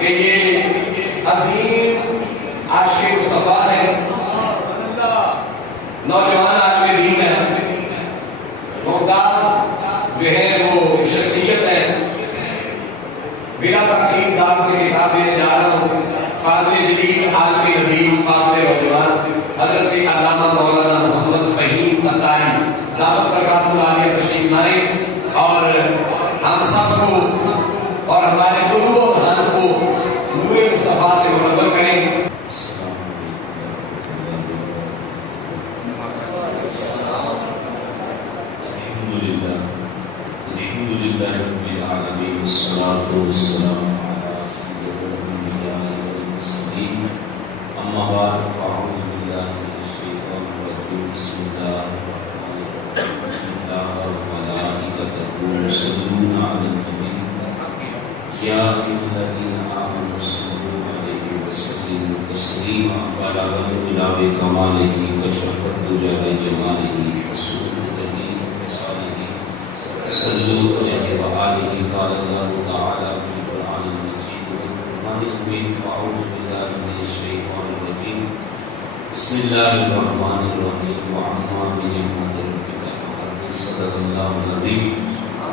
کہ یہ عظیم عاشق مصطفیٰ ہے، نوجوان عالم دین ہے، ممتاز جو ہے وہ شخصیت ہے. بلا تاخیر دعوت کی خطاب دینے جا رہا ہوں. فاضل جلیل عالم نبی فاضل نوجوان حضرت علامہ مولانا محمد فہیم عطاری دعوت برکاتہ العالیہ تشریف لائیں اور ہم سب کو اور ہمارے قلوب و ذہن کو نور مصطفیٰ سے منور کریں. الحمدللہ رب العالمین والصلاة والسلام علی سید الانبیاء والمرسلین. اما بعد فاعوذ باللہ من الشیطان الرجیم. بسم اللہ الرحمن الرحیم. اللہ وملائکتہ یصلون علی النبی یا ایھا الذین آمنوا صلوا علیہ وسلموا تسلیما. بلغ الغلا بکمالہ کشف الدجى بجمالہ حسن الدین بخصالہ. صلوا علیہ وآلہ. قال اللہ تعالی فی القرآن المجید والقرآن المبین. فاعوذ باللہ من الشیطان الرجیم. بسم اللہ الرحمن الرحیم. وعما بنعمت ربک فحدث. صدق اللہ العظیم.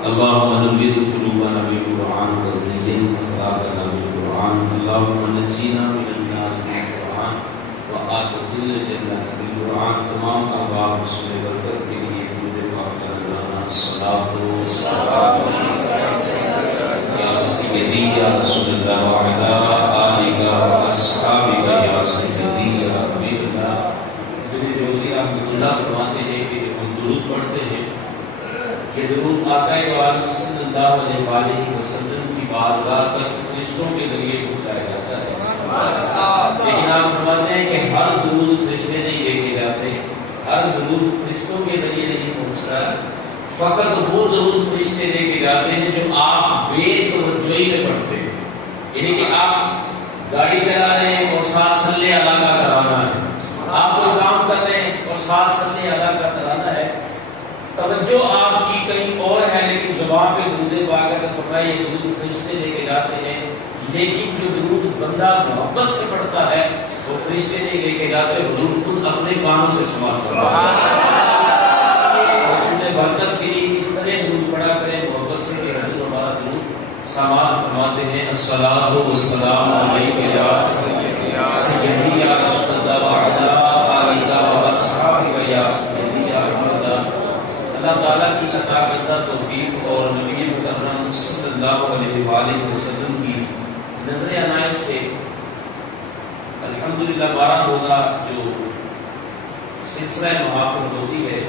اللهم نبئ قلوبنا بالقرآن وزين أخلاقنا بالقرآن. اللهم نجينا من النار بالقرآن وآتنا الجنة بالقرآن. تمام احباب رسول برکت کے لیے درود پاک کا الصلاۃ والسلام یا سیدی یا رسول اللہ وعلی آلہ واصحابہ یا سیدی یا حبیب اللہ. جو آپ اللہ فرماتے ہیں کہ ہم درود پڑھتے ہیں، یہ درود آقا عالم صلی اللہ علیہ وآلہ وسلم کی بارگاہ تک فرشتوں کے ذریعے پہنچایا جاتا ہے. لیکن آپ فرماتے ہیں کہ ہر درود فرشتے نہیں لے کے جاتے، ہر درود فرشتوں کے ذریعے نہیں پہنچتا. فقط وہ درود فرشتے لے کے جاتے ہیں جو آپ بے توجہی میں پڑھتے ہیں. یعنی کہ آپ گاڑی چلا رہے ہیں اور ساتھ صلی اللہ کا ترانہ ہے، آپ کوئی کام کر رہے ہیں اور ساتھ صلی اللہ کا ترانہ ہے، توجہ آپ کی کہیں اور ہے لیکن زبان پہ درود پاک کا فرمایا یہ درود فرشتے لے کے جاتے ہیں. لیکن جو درود بندہ محبت سے پڑھتا ہے وہ فرشتے نہیں لے کے جاتے، حضور خود اپنے کانوں سے سماعت فرماتے ہیں. رسول برکت کے لیے اس طرح درود پڑھا کریں محبت سے کہ حضور ہمارا درود سماعت فرماتے ہیں. الصلاۃ والسلام علیک یا سیدی یا رسول اللہ وعلی آلہ واصحابہ یا سیدی یا رسول اللہ. اللہ تعالیٰ کی عطا کردہ توفیق اور نبی مکرم صلی اللہ علیہ وآلہ وسلم کی نظر عنایت سے الحمدللہ 12 روزہ جو سلسلہ محافل ہوتی ہے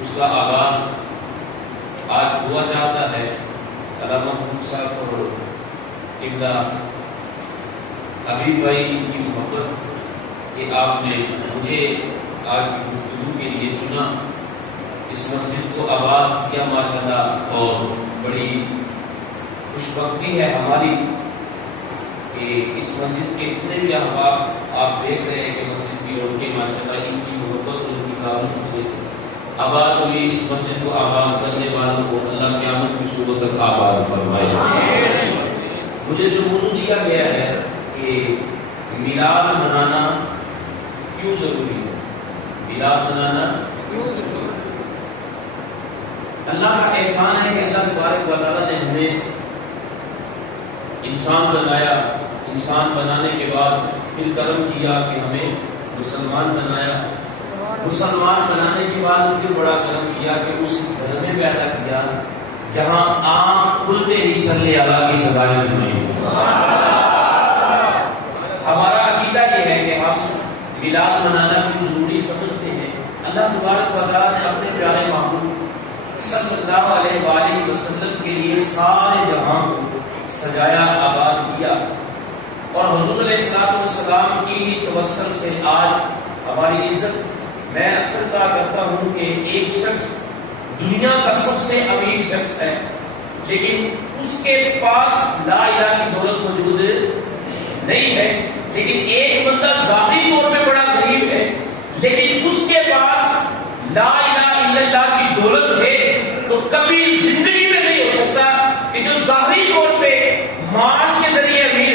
اس کا آغاز آج ہوا چاہتا ہے. علامہ محمود صاحب اور قبلہ حبیب بھائی ان کی محبت کہ آپ نے مجھے آج کی گفتگو کے لیے چنا، اس مسجد کو آباد کیا ماشاءاللہ. اور بڑی خوش بختی ہے ہماری کہ اس مسجد کے اتنے بھی احباب آپ دیکھ رہے ہیں کہ مسجد کی اور کے ماشاءاللہ ان کی محبت اور ان کی کاوشوں سے آباد ہوئی. اس مسجد کو آباد کرنے والوں کو اللہ قیامت کی صورت تک آباد فرمائے. مجھے جو موضوع دیا گیا ہے کہ میلاد منانا کیوں ضروری ہے، میلاد منانا کیوں ضروری ہے. اللہ کا احسان ہے کہ اللہ تبارک و تعالیٰ نے ہمیں انسان بنایا، انسان بنانے کے بعد پھر کرم کیا کہ ہمیں مسلمان بنایا، مسلمان بنانے کے بعد پھر بڑا کرم کیا کہ اس گھر میں پیدا کیا جہاں آنکھ کھلتے ہی صلی اللہ کی سدائیں سنائی. ہمارا عقیدہ یہ ہے کہ ہم میلاد منانا بھی ضروری سمجھتے ہیں. اللہ تبارک و تعالیٰ نے اپنے پیارے محبوب صلی اللہ علیہ وآلہ وسلم کے لیے سارے جہاں کو سجایا، آباد کیا. اور حضور علیہ السلام کی ہی توسل سے آج ہماری عزت. میں اکثر کہا کرتا ہوں کہ ایک شخص دنیا کا سب سے امیر شخص ہے لیکن اس کے پاس لا الہ کی دولت موجود نہیں ہے. لیکن ایک بندہ ذاتی طور پہ بڑا غریب ہے لیکن اس کے پاس لا الہ الا اللہ کی دولت ہے. تو کبھی زندگی میں نہیں ہو سکتا کہ جو ظاہری طور پہ مال کے ذریعے امیر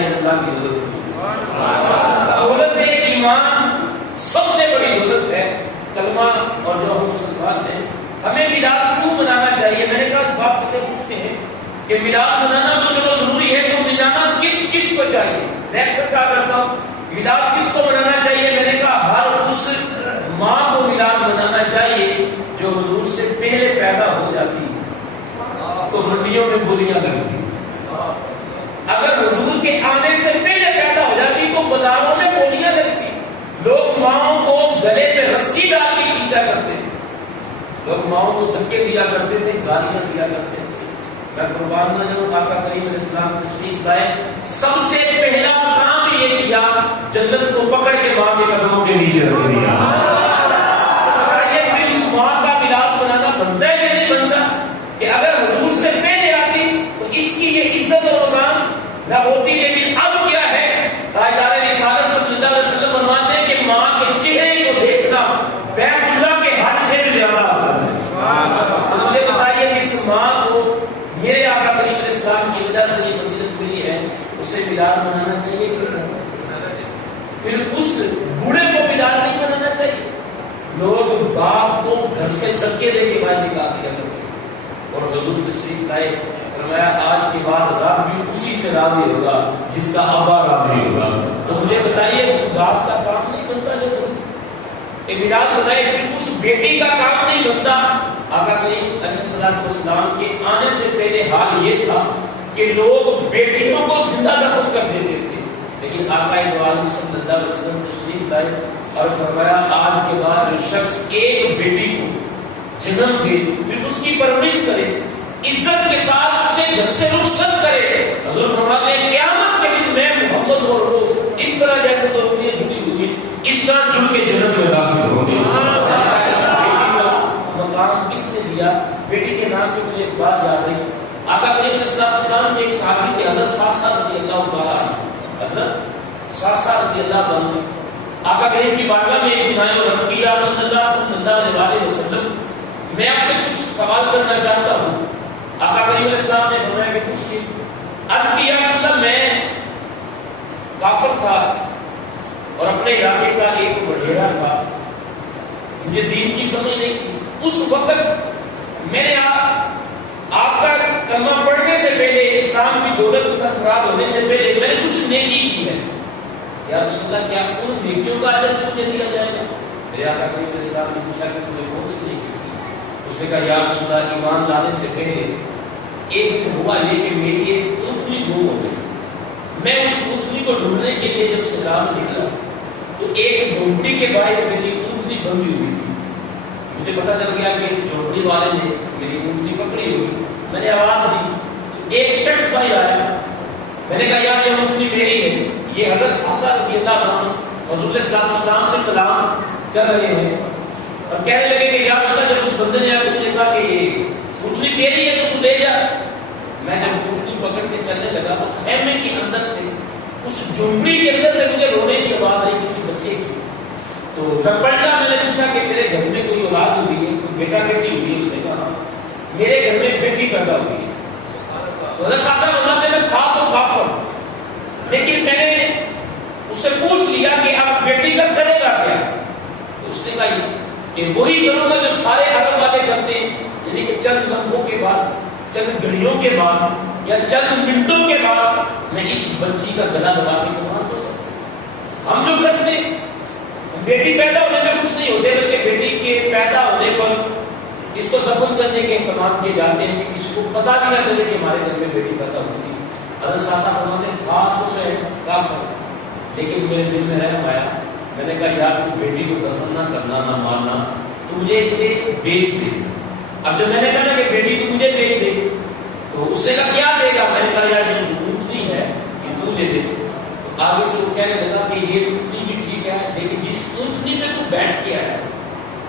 الا اللہ کی دولت دولت ایمان سب سے بڑی دولت ہے کلمہ. اور جو ہم مسلمان ہیں ہمیں میلاد کیوں منانا چاہیے؟ میں نے کہا بات پوچھتے ہیں کہ میلاد منانا تو چلو ضروری ہے، تو منانا کس کس کو چاہیے؟ میں اکثر کہا کرتا ہوں میلاد کس کو منانا چاہیے؟ میں نے کہا ہر اس ماں کو میلاد منانا چاہیے جو حضور سے پہلے پیدا ہو جاتی ہے تو منڈیوں میں بولیاں لگتی. اگر حضور کے آنے سے پہلے پیدا ہو جاتی تو بازاروں میں بولیاں لگتی. لوگ ماؤں کو گلے پہ رسی ڈال کے کھینچا کرتے تھے، لوگ ماؤں کو دھکے دیا کرتے تھے، گالیاں دیا کرتے تھے. میں قربان نہ جاؤں، آقا کریم علیہ السلام تشریف لائے، سب سے پہلا کام یہ کیا جنت کو پکڑ کے ماں کے قدموں کے نیچے رکھ دیا. یہ اس ماں کا میلاد منانا بنتا ہے یا نہیں بنتا؟ کہ اگر حضور سے پہلے آتی تو اس کی یہ عزت اور مقام نہ ہوتی. لیکن اب کیا ہے؟ تاجدار رسالت صلی اللہ علیہ وسلم فرماتے ہیں کہ ماں کے چہرے کو دیکھنا بیت اللہ کے حج سے بھی زیادہ آسان ہے. مجھے بتائیے کہ اس ماں کو میرے آقا کریم علیہ السلام کی وجہ سے یہ فضیلت ملی ہے، اسے میلاد منانا چاہیے کہ پھر اس بوڑھے کو میلاد نہیں منانا چاہیے؟ لوگ باپ کو گھر سے دھکے دے کے باہر نکال دیا کرتے اور حضور تشریف لائے، فرمایا آج کے بعد رب بھی اسی سے راضی ہوگا جس کا ابا راضی ہوگا. تو مجھے بتائیے اس باپ کا کام نہیں بنتا کہ میلاد منائے؟ پھر اس بیٹی کا کام نہیں بنتا؟ آقا کریم علیہ السلام کے آنے سے پہلے حال یہ تھا کہ لوگ بیٹیوں کو زندہ دفن کر دیتے تھے، لیکن آقا دو عالم صلی اللہ علیہ وسلم تشریف لائے اور فرمایا آج کے بعد جو شخص ایک بیٹی کو جنم دے پھر اس کی پرورش کرے، عزت کے ساتھ اسے گھر سے رخصت کرے، حضور فرماتے ہیں قیامت کے دن میں محمد اور وہ اس طرح جیسے تو انہیں جڑی ہوئی اس طرح جڑ کے جنت میں داخل ہو گئے. مقام کس نے دیا؟ بیٹی کے نام پہ مجھے ایک بات یاد ہے. آقا کریم علیہ السلام کے ایک صحابی تھے حضرت ساسا رضی اللہ تعالیٰ عنہ، حضرت ساسا رضی اللہ عنہ آقا کریم کی بارگاہ میں ایک گناہ اور عرض کیا رسول اللہ صلی اللہ علیہ وسلم میں آپ سے کچھ سوال کرنا چاہتا ہوں. آقا کریم علیہ السلام نے فرمایا کہ پوچھیے. عرض کیا رسول اللہ میں کافر تھا اور اپنے علاقے کا ایک وڈیرا تھا، مجھے دین کی سمجھ نہیں تھی. اس وقت میں نے آپ کا کلمہ پڑھنے سے پہلے اسلام کی دولت سرفراز ہونے سے پہلے میں نے کچھ نیکی کی ہے. یا رسول اللہ کیا ان نیکیوں کا اجر مجھے دیا جائے گا؟ میرے آقا کریم علیہ السلام نے پوچھا کہ تمہیں کون سی نیکی کی؟ اس نے کہا یا رسول اللہ ایمان لانے سے پہلے ایک دن ہوا یہ کہ میری ایک اونٹنی گم ہو گئی. میں اس اونٹنی کو ڈھونڈنے کے لیے جب سے رام نکلا تو ایک جھونپڑی کے باہر میری اونٹنی بندھی ہوئی تھی. مجھے پتا چل گیا کہ اس جھونپڑی والے نے میری اونٹنی پکڑی ہوئی. میں نے آواز دی، ایک شخص باہر آیا. میں نے کہا یار یہ اونٹنی میری ہے. یہ حضرت ساسا رضی اللہ عنہ حضور صلی اللہ علیہ وسلم سے کلام کر رہے ہیں اور کہنے لگے کہ یا رسول اللہ جب اس بندے نے آیا تو نے کہا کہ یہ اونٹنی تیری ہے تو لے جا. میں جب اونٹنی پکڑ کے چلنے لگا تو خیمے کے اندر سے اس جھونپڑی کے اندر سے مجھے رونے کی آواز آئی کسی بچے کی. تو جب پلٹا میں نے پوچھا کہ تیرے گھر میں کوئی اولاد ہوئی ہے، کوئی بیٹا بیٹی ہوئی ہے؟ اس نے کہا میرے گھر میں بیٹی پیدا ہوئی ہے. حضرت ساسا بتاتے میں تھا تو کافر، لیکن میں نے اس سے پوچھ لیا کہ اب بیٹی کا کرے گا کیا؟ تو اس نے کہا کہ وہی کروں گا جو سارے عرب والے کرتے ہیں، یعنی کہ چند لمحوں کے بعد، چند گھڑیوں کے بعد یا چند منٹوں کے بعد میں اس بچی کا گلا دبا کے سنبھال دوں گا. ہم جو کرتے ہیں بیٹی پیدا ہونے میں کچھ نہیں ہوتے، بلکہ بیٹی کے پیدا ہونے پر اس کو دفن کرنے کے اہتمام کیے جاتے ہیں کہ کسی کو پتا بھی نہ چلے کہ ہمارے گھر میں بیٹی پیدا ہوگی. حضرت ساسا فرماتے تھا تو میں کافر، لیکن میرے دل میں رہ آیا. میں نے کہا یار تو بیٹی کو دفن نہ کرنا نہ مارنا، تو مجھے اسے بیچ دے. اب جب میں نے کہا کہ بیٹی کو مجھے بیچ دے تو اس نے کہا کیا دے گا؟ میں نے کہا یار یہ اونٹنی ہے کہ تو لے دے. تو آگے سے وہ کہنے لگا کہ یہ اونٹنی بھی ٹھیک ہے لیکن جس اونٹنی پہ تو بیٹھ کے آیا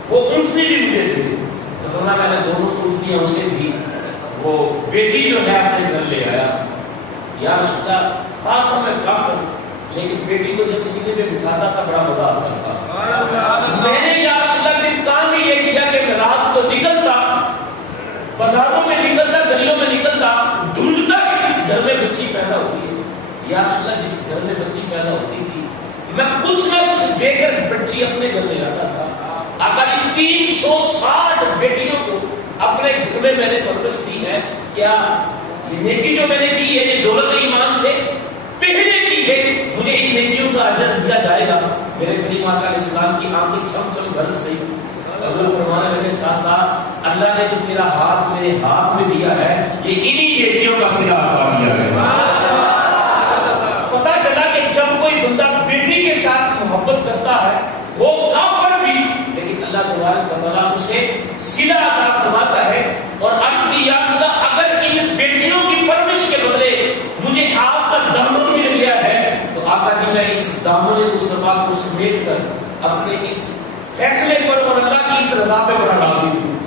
وہ اونٹنی بھی مجھے دے دے. تو فرمایا میں نے دونوں اونٹنیاں اسے دی، وہ بیٹی جو ہے اپنے گھر لے آیا. یا رسول اللہ تھا تو میں کافر، لیکن بیٹی کو جب سینے پہ بٹھاتا تھا بڑا مزہ آتا تھا. میں نے یا رسول اللہ پھر کام ہی یہ کیا کہ رات کو نکلتا، بازاروں میں نکلتا، گلیوں میں نکلتا، ڈھونڈتا کہ کس گھر میں بچی پیدا ہوئی ہے. یا رسول اللہ جس میں کچھ نہ کچھ دے کر بچی اپنے گھر لے جاتا تھا. آقا جی 360 بیٹیوں کو اپنے گھر میں نے پرورش دی ہے. کیا یہ نیکی جو میں نے کی ہے یہ دولت ایمان سے پہلے کی ہے؟ مجھے ان نیکیوں کا اجر دیا جائے گا. میرے کریم آقا علیہ السلام کی آنکھیں چھم چھم برس گئی. حضور فرمانے لگے ساتھ ساتھ اللہ نے جو تیرا ہاتھ میرے ہاتھ میں دیا ہے یہ انہی نیکیوں کا صلہ عطا کیا ہے. پتا چلا کہ جب کوئی بندہ بیٹی کے ساتھ محبت کرتا ہے وہ کافر بھی لیکن اللہ تبارک و تعالیٰ اسے صلہ عطا فرماتا ہے. اور عرض کی یا اللہ اگر ان بیٹیوں کی پرورش کے بدلے مجھے آپ کا دامن مل گیا ہے تو آقا جی میں اس دامن مصطفیٰ کو سمیٹ کر اپنے اس فیصلے پر اور اللہ کی اس رضا پہ بڑا راضی ہوں.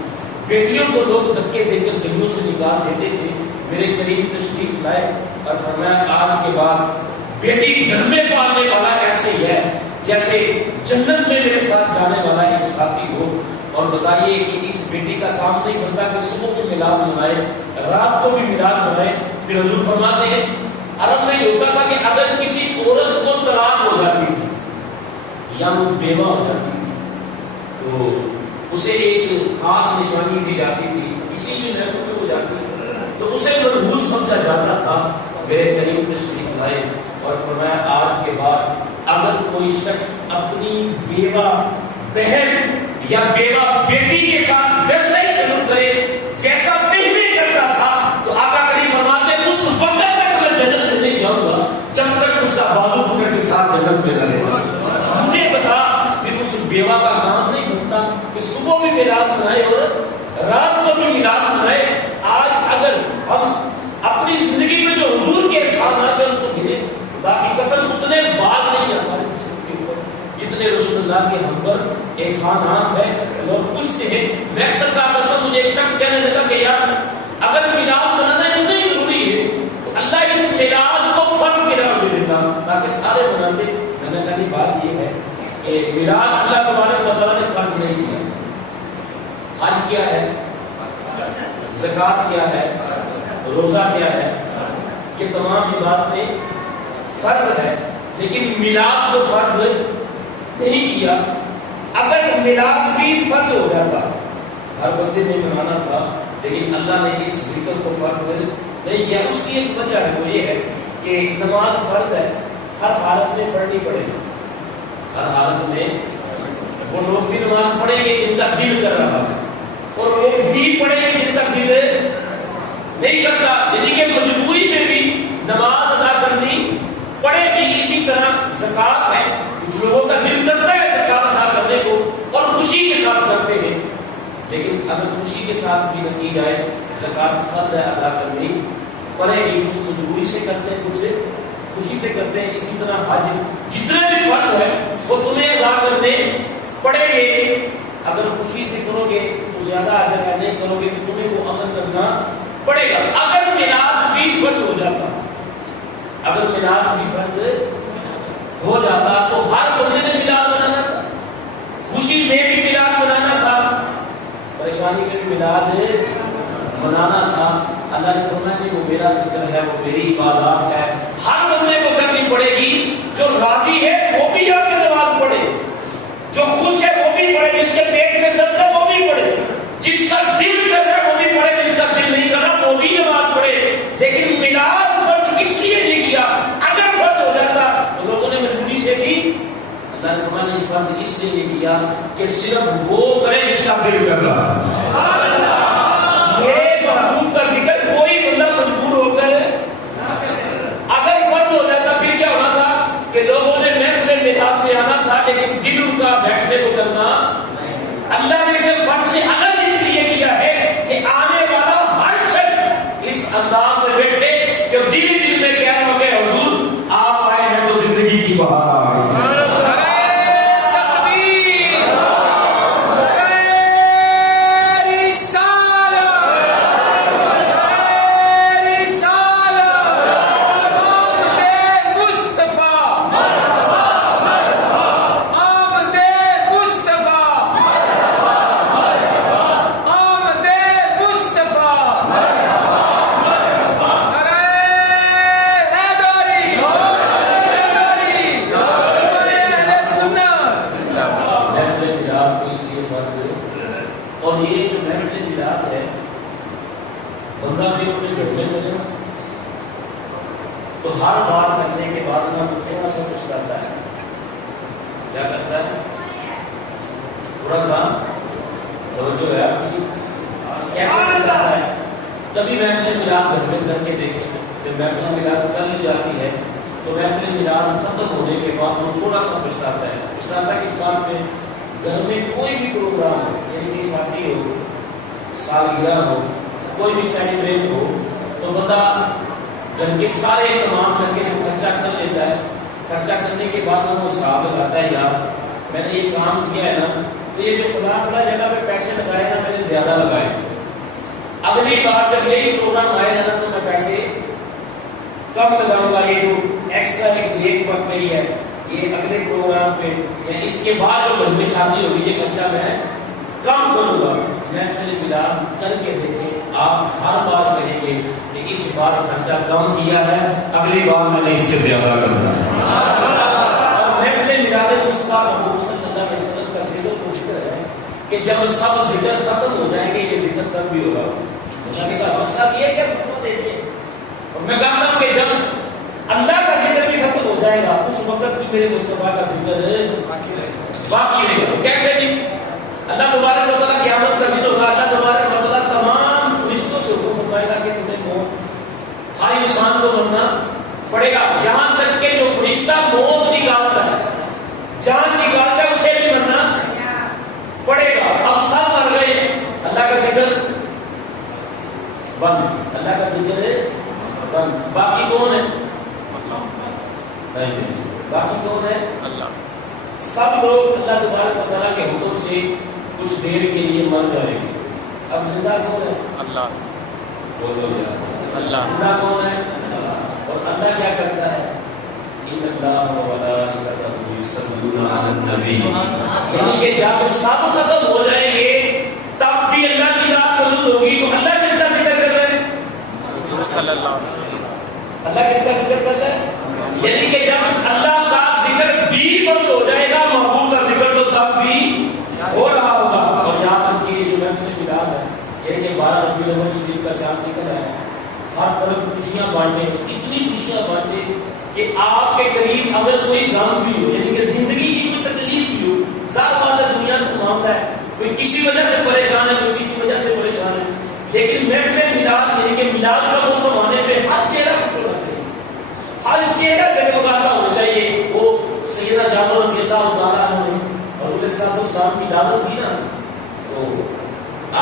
بیٹیوں کو لوگ دھکے دے کر دلوں سے نکال دیتے تھے. میرے قریب تشریف لائے اور فرمایا آج کے بعد بیٹی گھر میں پالنے والا ایسے ہی ہے جیسے جنت میں میرے ساتھ جانے والا ایک ساتھی ہو. اور بتائیے کہ اس بیٹی کا کام نہیں بنتا کہ صبح بھی میلاد منائے رات کو بھی میلاد منائے. پھر حضور فرماتے ہیں عرب میں یہ ہوتا تھا کہ اگر کسی عورت کو طلاق ہو جاتی تھی یا وہ بیوہ ہو جاتی تھی تو اسے ایک خاص نشانی دی جاتی تھی. کسی بھی محفل میں ہو جاتی تو اسے منحوس سمجھا جاتا تھا. میرے قریب تشریف لائے اور فرمایا آج کے بعد اگر کوئی شخص اپنی بیوہ بہن یا بیوہ بیٹی کے ساتھ ویسا ہی سلوک کرے جیسا پہلے کرتا تھا تو آقا کریم فرماتے ہیں اس وقت تک میں جنت میں نہیں جاؤں گا جب تک اس کا بازو پکڑ کے ساتھ جنت میں رہے گا. مجھے بتا پھر اس بیوہ کا کام نہیں بنتا کہ صبح بھی میلاد منائے اور رات کو بھی میلاد منائے. آج اگر ہم اپنی زندگی میں جو حضور کے احسانات ہیں ان کو گنے باقی قسم اتنے بال نہیں آتا ہے جتنے رسول اللہ کے ہم پر احسانات ہیں. لوگ پوچھتے ہیں میں اکثر کہا کرتا ہوں. مجھے ایک شخص کہنے لگا کہ یار اگر میلاد منانا اتنا ہی ضروری ہے تو اللہ اس میلاد کو فرض قرار دے دیتا تاکہ سارے مناتے. میں نے کہا بات یہ ہے کہ میلاد اللہ تبارک و تعالیٰ نے فرض نہیں کیا. حج کیا ہے, زکوٰۃ کیا ہے, روزہ کیا ہے, یہ تمام عبادتیں فرض ہے لیکن میلاد کو فرض نہیں کیا. اگر میلاد بھی فرض ہو جاتا ہر بندے نے منانا تھا لیکن اللہ نے اس ذکر کو فرض نہیں کیا. اس کی ایک وجہ ہے وہ یہ ہے کہ نماز فرض ہے ہر حالت میں پڑھنی پڑے گی. ہر حالت میں وہ لوگ بھی نماز پڑھیں گے جن کا دل کر رہا ہے اور وہ بھی پڑھیں گے جن کا دل نہیں کرتا. یعنی کہ مجبوری میں بھی نماز ادا کرنی پڑے گی. اسی طرح زکوٰۃ ہے کچھ لوگوں کا دل کرتا ہے زکوٰۃ ادا کرنے کو اور خوشی کے ساتھ کرتے ہیں لیکن اگر خوشی کے ساتھ بھی نہ کی جائے زکوٰۃ فرض ہے ادا کرنی پڑے گی. کچھ مجبوری سے کرتے ہیں کچھ خوشی سے کرتے ہیں. اسی طرح حج جتنے بھی فرض ہے وہ تمہیں ادا کرنے پڑے گے. اگر خوشی سے کرو گے تو زیادہ ادا نہیں کرو گے تو تمہیں وہ عمل کرنا پڑے گا. اگر میلاد بھی فرض ہو جاتا اگر میلاد بھی فرض ہو جاتا تو ہر بندے نے میلاد منانا تھا. خوشی میں بھی میلاد منانا تھا, پریشانی میں بھی میلاد منانا تھا. اللہ نے فرمایا کہ وہ میرا ذکر ہے وہ میری عبادات ہے ہر بندے کو کرنی پڑے گی. جو راضی ہے وہ بھی آ کے نماز پڑھے, جو خوش ہے وہ بھی پڑھے, جس کے پیٹ میں درد ہے وہ بھی پڑھے, جس کا دل کر رہا ہے وہ بھی پڑھے, جس کا دل نہیں کر رہا وہ بھی نماز پڑھے. لیکن میلاد فرض اس لیے نہیں کیا. اگر فرض ہو جاتا تو لوگوں نے مجبوری سے بھی اللہ نے فرمایا فرض اس لیے نہیں کیا کہ صرف وہ کرے جس کا دل کر رہا ہے. میرے محبوب کا ذکر کوئی بندہ مجبور ہو کر اگر فرض ہو جاتا پھر کیا ہونا تھا کہ لوگوں نے محفل میلاد میں آنا تھا لیکن دل ان کا بیٹھنے کو کرنا. اللہ نے اسے فرض سے الگ اس لیے کیا ہے کہ آنے والا ہر شخص اس انداز میں بیٹھے کہ دل میں کہہ رہا ہو کہ حضور آپ آئے ہیں تو زندگی کی بہار آ گئی. اور یہ جو محفل میلاد ہے بندہ بھی اپنے گھر میں کرے نا تو ہر بار کرنے کے بعد نا تو تھوڑا سا کچھ کرتا ہے. کیا کرتا ہے؟ تھوڑا سا توجہ ہے آپ کی. کیسے کرتا ہے؟ کبھی محفل میلاد گھر میں کر کے دیکھیں. جب محفل میلاد کر لی جاتی ہے تو محفل میلاد ختم ہونے کے بعد وہ تھوڑا سا پچھتاتا ہے. پچھتاتا کس بات میں؟ گھر میں کوئی بھی پروگرام ہو، یعنی کہ شادی ہو، سالگرہ ہو، کوئی بھی سیلیبریٹ ہو تو بندہ گھر کے سارے اہتمام کر کے جو خرچہ کر لیتا ہے. خرچہ کرنے کے بعد وہ حساب لگاتا ہے یار میں نے یہ کام کیا ہے نا تو یہ جو فلاں جگہ پہ پیسے لگائے نا میں نے زیادہ لگائے. اگلی بار جب یہی پروگرام آئے گا نا تو میں پیسے کم لگاؤں گا. یہ جو ایکسٹرا ایک دیکھ پک گئی ہے یہ اگلے پروگرام پہ یا اس کے بعد جو گھر میں شادی ہوگی یہ خرچہ میں کم کروں گا. محفل میلاد کر کے دیکھیں آپ ہر بار کہیں گے کہ اس بار خرچہ کم کیا ہے اگلی بار میں نے اس سے زیادہ کرنا ہے. اور محفل میلاد مصطفیٰ محمود صلی اللہ علیہ وسلم کا ذکر پوچھتا ہے کہ جب سب ذکر ختم ہو جائیں گے یہ ذکر تب بھی ہوگا. مطلب یہ کہ دیکھیے اور میں کہتا ہوں کہ جب اللہ کا ذکر بھی ختم ہو جائے گا اس وقت بھی میرے مصطفیٰ کا ذکر باقی رہے گا. کیسے جی؟ اللہ تبارک و تعالیٰ قیامت کا دن ہوگا. اللہ تبارک و تعالیٰ تمام فرشتوں سے حکم فرمائے گا کہ تمہیں موت ہر انسان کو مرنا پڑے گا. یہاں تک کہ جو فرشتہ موت نکالتا ہے جان نکالتا ہے اسے بھی مرنا پڑے گا. اب سب مر گئے اللہ کا ذکر بند. اللہ کا ذکر ہے بند. باقی کون ہے؟ باقی کون ہے؟ اللہ. سب لوگ اللہ تبارک و تعالیٰ کے حکم سے کچھ دیر کے لیے مر جائیں گے. اب زندہ کون ہے؟ اللہ. بولو یار اللہ. زندہ کون ہے؟ اللہ. اور اللہ کیا کرتا ہے؟ ان اللہ و ملائکتہ یصلون علی النبی. یعنی کہ جب سب ختم ہو جائیں گے تب بھی اللہ کی ذات موجود ہوگی. تو اللہ کس کا ذکر کر رہے ہیں؟ صلی اللہ علیہ وسلم. اللہ کس کا ذکر کر رہا ہے؟ یعنی کہ جب اللہ کا ذکر بھی بند ہو جائے گا محبوب کا ذکر تو تب بھی ہو رہا ہوگا. اور یہاں تک کہ جو محفل میلاد ہے یہ کہ 12 ربیع الاول شریف کا چاند نکل آیا ہے ہر طرف خوشیاں بانٹے. اتنی خوشیاں بانٹے کہ آپ کے قریب اگر کوئی غم بھی ہو یعنی کہ زندگی کی کوئی تکلیف بھی ہو ظاہر بات ہے دنیا کا معاملہ ہے کوئی کسی وجہ سے پریشان ہے کوئی کسی وجہ سے پریشان ہے لیکن محفل میلاد یعنی کہ میلاد کا موسم آنے پہ ہر چہرہ خوش ہونا چاہیے. ہر چہرہ جگمگاتا ہونا چاہیے. وہ سیدہ جابر رضی اللہ تعالیٰ عنہ نے حضور صلی اللہ علیہ وسلم کی دعوت دی نا تو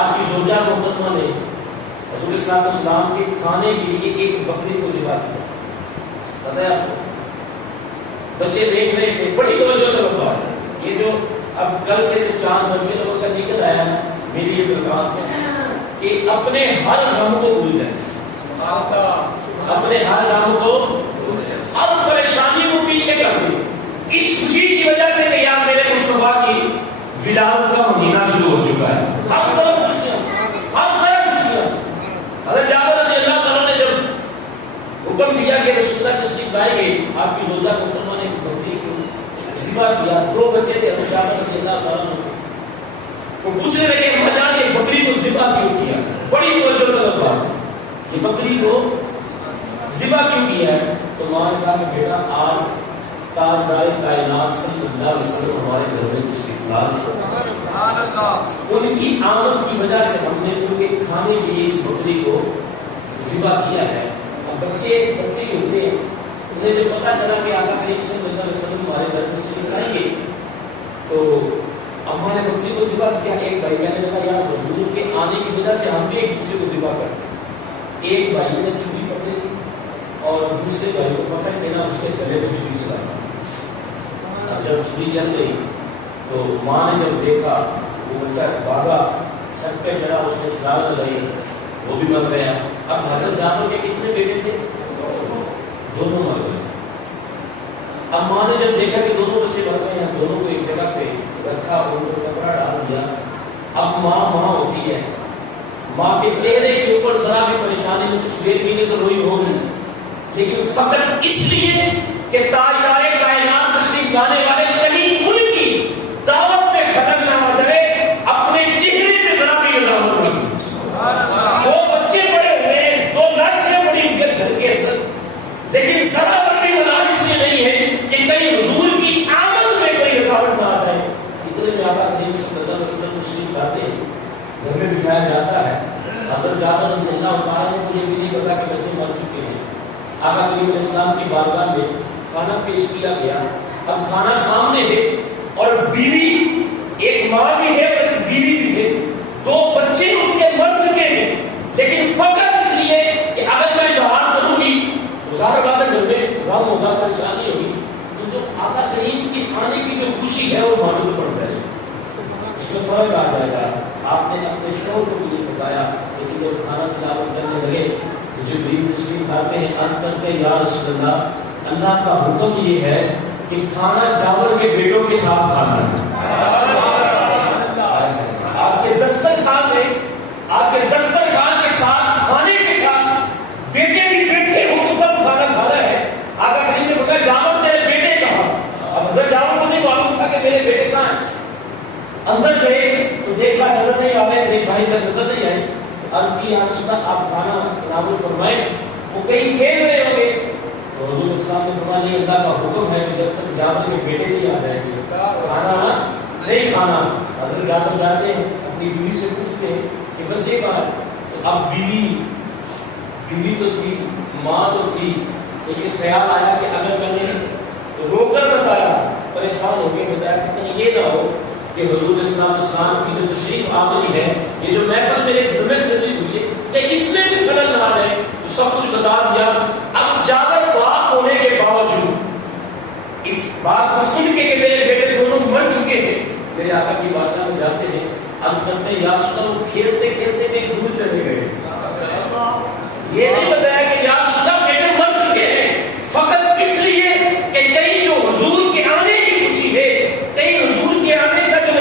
آپ کی زوجہ محترمہ نے حضور صلی اللہ علیہ وسلم کے کھانے کے لیے ایک بکری کو ذبح کیا. پتہ ہے آپ کو بچے دیکھ رہے تھے بڑی توجہ طلب یہ جو اب کل سے جو چاند بن کے لوگوں کا نکل آیا ہے میری یہ درخواست ہے کہ اپنے ہر غم کو بھول جائیں. اپنے ہر غم کو ہر پریشانی کو پیچھے کر دیں اس خوشی کی وجہ سے کہ یار میرے مصطفیٰ کی ولادت کا مہینہ شروع ہو چکا ہے. ہر طرف خوشیاں ہر طرف خوشیاں. حضرت جابر رضی اللہ تعالیٰ نے جب حکم دیا کہ رسول اللہ تشریف لائے گئے آپ کی زوجہ محترمہ نے بکری کو ذبح کیا. 2 بچے تھے حضرت جابر رضی اللہ تعالیٰ نے وہ پوچھنے لگے وجہ نے بکری کو ذبح کیوں کیا. بڑی توجہ طلب بات یہ بکری کو ذبح کیوں کیا ہے تو ماں نے کہا کہ بیٹا آج تاجدار کائنات صلی اللہ علیہ وسلم ہمارے گھر میں تشریف لائے. ان کی آمد کی وجہ سے ہم نے ان کے کھانے کے لیے اس بکری کو ذبح کیا ہے. اب بچے ہی ہوتے ہیں انہیں جب پتا چلا کہ آقا کریم صلی اللہ علیہ وسلم ہمارے گھر میں تشریف لائیں گے تو ہمارے بکری کو ذبح کیا. ایک بھائی نے کہا یار حضور کے آنے کی وجہ سے ہم بھی ایک دوسرے کو ذبح کرتے. ایک بھائی نے چوری پکڑی اور دوسرے بھائی کو پکڑ کے نا اس کے گلے میں چوری چلا. جب چوری چل گئی تو ماں نے جب دیکھا وہ بچہ بھاگا چھت پہ چڑھا اس نے سلام لگائی وہ بھی مر گیا. اب حضرت جابر کے کتنے بیٹے تھے؟ دونوں مر گئے. اب ماں نے جب دیکھا کہ دونوں بچے مر گئے ہیں دونوں کو ایک جگہ پہ رکھا ان کو کپڑا ڈال دیا. اب ماں ہوتی ہے ماں کے چہرے کے اوپر ذرا بھی پریشانی میں کچھ دیر بھی نہیں تو روئی ہو گئی لیکن فقط اس لیے کہ تاجدار کائنات تشریف لانے والے کہیں ان کی دعوت میں کھٹک نہ ہو جائے اپنے چہرے سے ذرا گھر میں بٹھایا جاتا ہے. حضرت جابر رضی اللہ تعالیٰ نے مجھے بھی نہیں پتا کہ بچے مر چکے ہیں. آقا کریم علیہ السلام کی بارگاہ میں کھانا پیش کیا گیا. اب کھانا سامنے ہے اور بیوی، ایک ماں بھی ہے اور ایک بیوی بھی ہے، دو بچے اس کے مر چکے ہیں، لیکن فقط اس لیے کہ اگر میں اظہار کروں گی تو ظاہر بات ہے گھر میں غم ہوگا، پریشانی ہوگی، تو جو آقا کریم کے کھانے کی جو خوشی ہے وہ معلوم پڑ جائے گی، اس میں فرق آ جائے گا. آپ نے اپنے شوہر کو بھی بتایا، لیکن جب کھانا تلاوت کرنے لگے تو جبریل تشریف لاتے ہیں، عرض کرتے ہیں یا رسول اللہ، اللہ کا حکم یہ ہے کہ کھانا جابر کے بیٹوں کے ساتھ کھانا ہے. آپ کے دسترخوان میں، آپ کے دسترخوان کے ساتھ، کھانے کے ساتھ بیٹے بھی بیٹھے ہو تو تب کھانا کھانا ہے. آقا کریم نے فرمایا جابر تیرے بیٹے کہاں؟ اب حضرت جابر کو نہیں معلوم تھا کہ میرے بیٹے کہاں ہیں. اندر گئے تو دیکھا نظر نہیں آ رہے تھے، بھائی تک نظر نہیں آئی. عرض کی یا رسول اللہ آپ کھانا تناول فرمائیں، وہ کہیں کھیل رہے ہوں گے. تو حضور اسلام نے فرمایا نہیں، اللہ کا حکم ہے کہ جب تک جابر کے بیٹے نہیں آ جائیں گے کھانا نہیں کھانا. حضرت جابر جاتے ہیں اپنی بیوی سے پوچھتے ہیں کہ بچے کہاں ہیں. تو اب بیوی تو تھی، ماں تو تھی، لیکن خیال آیا کہ اگر میں نے روک کر بتایا، پریشان ہو کے بتایا کہ کہیں یہ نہ ہو کہ حضور اسلام کی جو تشریف آمدی ہے، یہ جو محفل میرے گھر میں سجی ہوئی ہے، کہ اس میں بھی خلل نہ آ جائے. تو سب کچھ بتا دیا. اب جابر پاک ہونے کے باوجود اس بات کو سن کے کہ میرے بیٹے دونوں مر چکے ہیں، میرے آقا کی بارگاہ میں جاتے ہیں، عرض کرتے ہیں یا رسول اللہ، وہ کھیلتے کھیلتے کہیں دور چلے گئے. یہ نہیں بتایا کہ یا رسول اللہ بیٹے مر چکے ہیں، فقط اس لیے کہ کہیں جو حضور کے آنے کی خوشی ہے، کہیں حضور کے آنے کا جو